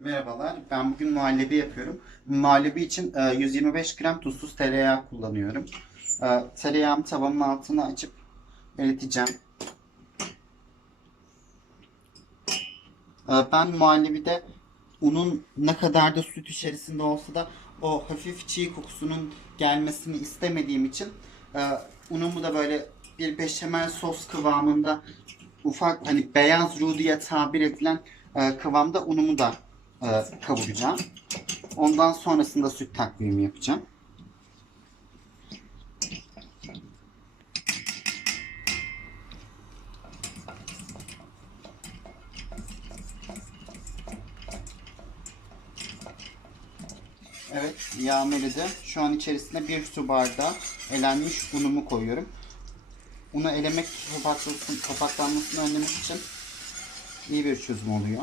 Merhabalar, ben bugün muhallebi yapıyorum. Muhallebi için e, 125 gram tuzsuz tereyağı kullanıyorum. E, Tereyağımı tavamın altına açıp eriteceğim. E, Ben muhallebide unun ne kadar da süt içerisinde olsa da o hafif çiğ kokusunun gelmesini istemediğim için e, unumu da böyle bir beşamel sos kıvamında ufak hani beyaz ruh diye tabir edilen e, kıvamda unumu da e, kavuracağım. Ondan sonrasında süt takviyemi yapacağım. Evet, yağım eridi. Şu an içerisine bir su bardağı elenmiş unumu koyuyorum. Unu elemek, topaklanmasını önlemek için iyi bir çözüm oluyor.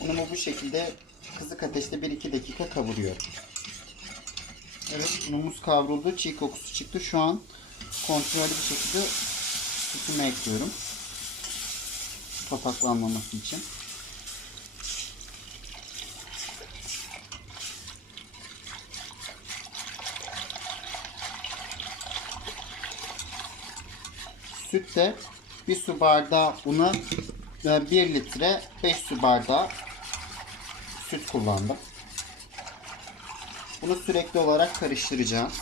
Unumu bu şekilde kısık ateşte 1-2 dakika kavuruyorum. Evet unumuz kavruldu. Çiğ kokusu çıktı. Şu an kontrollü bir şekilde sütümü ekliyorum. Topaklanmaması için. Süt de bir su bardağı una 1 litre 5 su bardağı süt kullandım. Bunu sürekli olarak karıştıracağız.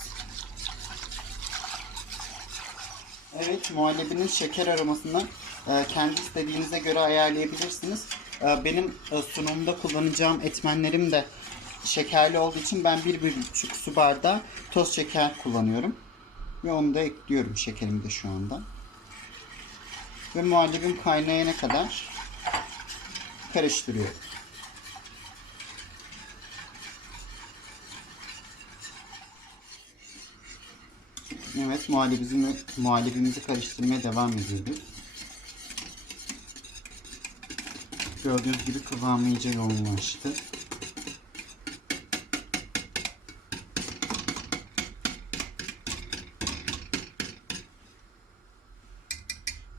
Evet, muhallebinin şeker aromasını e, kendi istediğinize göre ayarlayabilirsiniz. E, benim e, sunumda kullanacağım etmenlerim de şekerli olduğu için ben bir, bir buçuk su bardağı toz şeker kullanıyorum. Ve onu da ekliyorum şekerimi de şu anda. Ve muhallebim kaynayana kadar karıştırıyorum. Evet muhallebimizi, muhallebimizi karıştırmaya devam ediyoruz. Gördüğünüz gibi kıvamı iyice yoğunlaştı.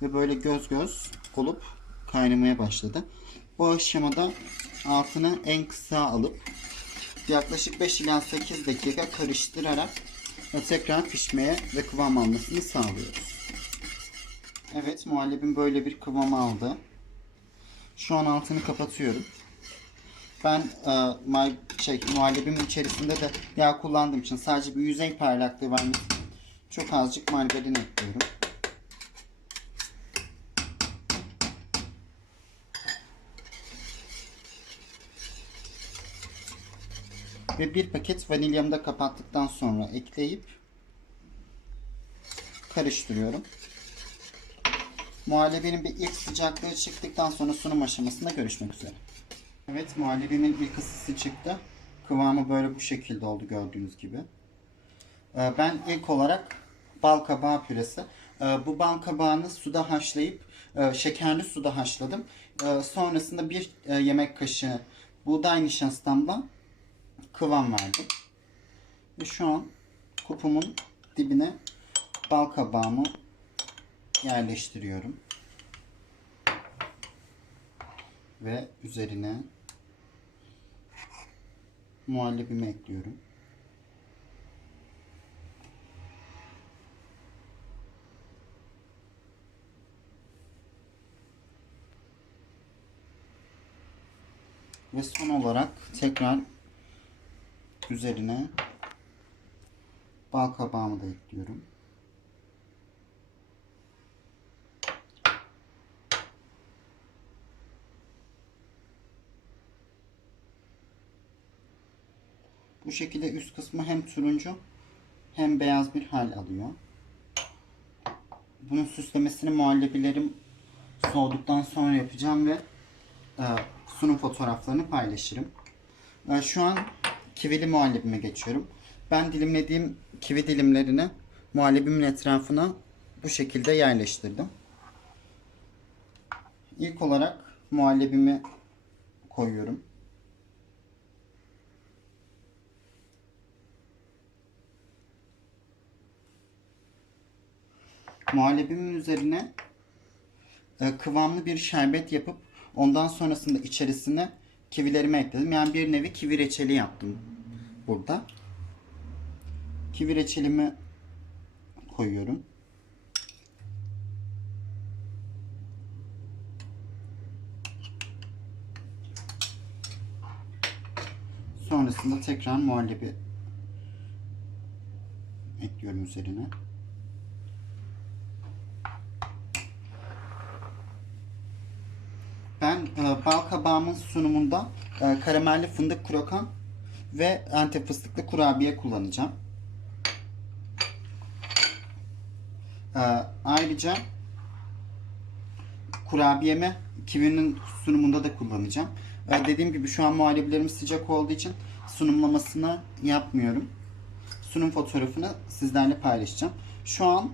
Ve böyle göz göz olup kaynamaya başladı. Bu aşamada altını en kısa alıp yaklaşık 5 ila 8 dakika karıştırarak ve tekrar pişmeye ve kıvam almasını sağlıyoruz. Evet muhallebim böyle bir kıvam aldı. Şu an altını kapatıyorum. Ben e, ma- şey, muhallebimin içerisinde de yağ kullandığım için sadece bir yüzey parlaklığı vermek çok azıcık margarin ekliyorum. Ve bir paket vanilyamı da kapattıktan sonra ekleyip karıştırıyorum. Muhallebinin bir ilk sıcaklığı çıktıktan sonra sunum aşamasında görüşmek üzere. Evet muhallebimin ilk ısısı çıktı. Kıvamı böyle bu şekilde oldu gördüğünüz gibi. Ee, Ben ilk olarak bal kabağı püresi. Ee, Bu bal kabağını suda haşlayıp e, şekerli suda haşladım. Ee, Sonrasında bir e, yemek kaşığı buğday nişastamdan kıvam verdim. Ve şu an kupumun dibine bal kabağımı yerleştiriyorum. Ve üzerine muhallebimi ekliyorum. Ve son olarak tekrar üzerine bal kabağımı da ekliyorum. Bu şekilde üst kısmı hem turuncu hem beyaz bir hal alıyor. Bunun süslemesini muhallebilerim soğuduktan sonra yapacağım ve e, sunum fotoğraflarını paylaşırım. E, şu an kivili muhallebime geçiyorum. Ben dilimlediğim kivi dilimlerini muhallebimin etrafına bu şekilde yerleştirdim. İlk olarak muhallebimi koyuyorum. Muhallebimin üzerine e, kıvamlı bir şerbet yapıp ondan sonrasında içerisine kivilerimi ekledim. Yani bir nevi kivi reçeli yaptım burada. Kivi reçelimi koyuyorum. Sonrasında tekrar muhallebi ekliyorum üzerine. Ben e, bal kabağımın sunumunda e, karamelli fındık krokan ve antep fıstıklı kurabiye kullanacağım. E, ayrıca kurabiyemi kivinin sunumunda da kullanacağım. E, dediğim gibi şu an muhallebilerim sıcak olduğu için sunumlamasını yapmıyorum. Sunum fotoğrafını sizlerle paylaşacağım. Şu an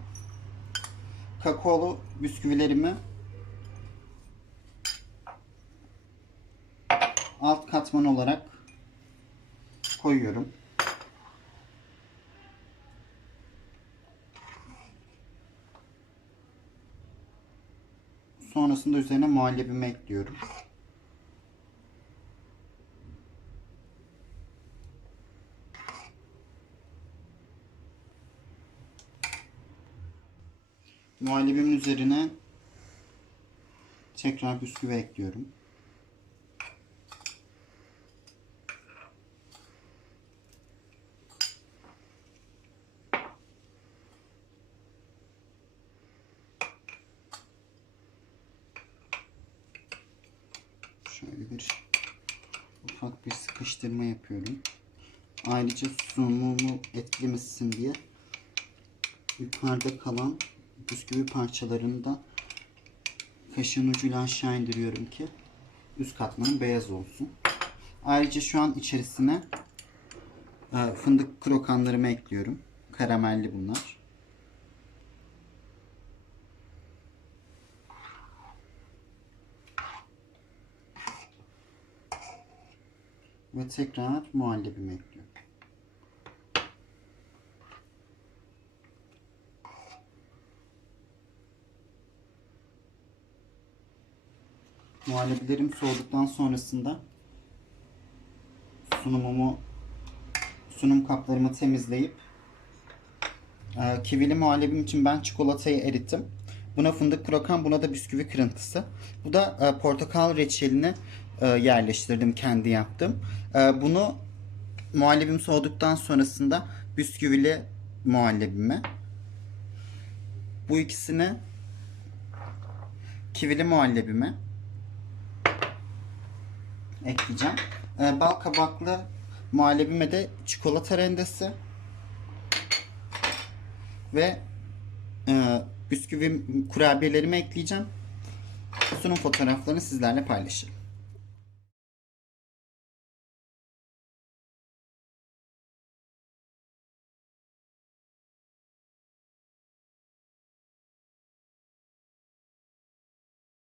kakaolu bisküvilerimi alt katman olarak koyuyorum. Sonrasında üzerine muhallebimi ekliyorum. Muhallebimin üzerine tekrar bisküvi ekliyorum. Şöyle bir ufak bir sıkıştırma yapıyorum. Ayrıca sunumumu etkilemesin diye yukarıda kalan bisküvi parçalarını da kaşığın ucuyla aşağı indiriyorum ki üst katmanın beyaz olsun. Ayrıca şu an içerisine e, fındık krokanlarımı ekliyorum. Karamelli bunlar. Ve tekrar muhallebimi ekliyorum. Muhallebilerim soğuduktan sonrasında sunumumu sunum kaplarımı temizleyip e, kivili muhallebim için ben çikolatayı erittim. Buna fındık krokan, buna da bisküvi kırıntısı. Bu da e, portakal reçelini e, yerleştirdim, kendi yaptım. E, bunu muhallebim soğuduktan sonrasında bisküvili muhallebime bu ikisini kivili muhallebime ekleyeceğim. E, bal kabaklı muhallebime de çikolata rendesi ve bisküvi kurabiyelerimi ekleyeceğim. Sunum fotoğraflarını sizlerle paylaşırım.